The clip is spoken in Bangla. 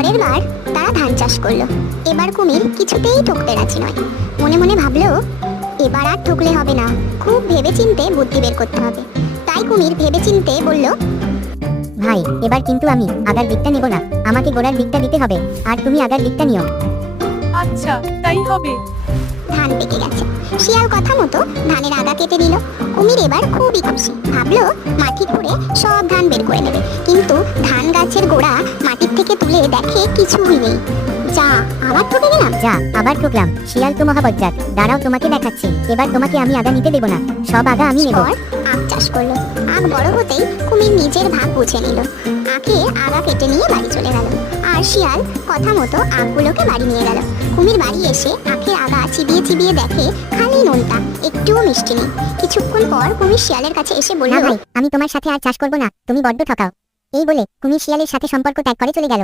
পরের বার তারা ধান চাষ করলো। এবার কুমির কিছুতেই ঠকতে রাজি নয়। মনে মনে ভাবলো, এবার আর ঠকলে হবে না, খুব ভেবেচিন্তে বুদ্ধি বের করতে হবে। তাই কুমির ভেবেচিন্তে বলল, ভাই, এবার কিন্তু আমি আগার দিকটা নেব না, আমাকে গোড়ার দিকটা দিতে হবে, আর তুমি আগার দিকটা নিও। আচ্ছা, তাই হবে। ধান পেকে গেছে। শিয়াল কথা মতো ধানের আগা কেটে দিল। কুমির এবার খুবই খুশি, ভাবলো মাটি খুঁড়ে সব ধান বের করে নেবে। কিন্তু ধান গাছের গোড়া মাটির থেকে তুলে দেখে কিছুই নেই। যা, আবার ঠকে গেলাম। যা, আবার ঠকলাম। শিয়াল তো মহাবজ্জাত, দাঁড়াও তোমাকে দেখাচ্ছি। এবার তোমাকে আমি আগা নিতে দেব না, সব আগা আমি নেব। পর আখ চাষ করলো। আখ বড় হতেই কুমির নিজের ভাগ বুঝে নিল। আখে আগা কেটে নিয়ে বাড়ি চলে গেল। আর শিয়াল কথা মতো আখগুলোকে বাড়ি নিয়ে গেল। কুমির বাড়ি এসে আখের আগা চিবিয়ে চিবিয়ে দেখে খালি নোনতা, একটুও মিষ্টি নেই। কিছুক্ষণ পর কুমির শিয়ালের কাছে এসে বলল, না ভাই, আমি তোমার সাথে আর চাষ করব না, তুমি বড্ড ঠকাও। এই বলে কুমির শিয়ালের সাথে সম্পর্ক ত্যাগ করে চলে গেল।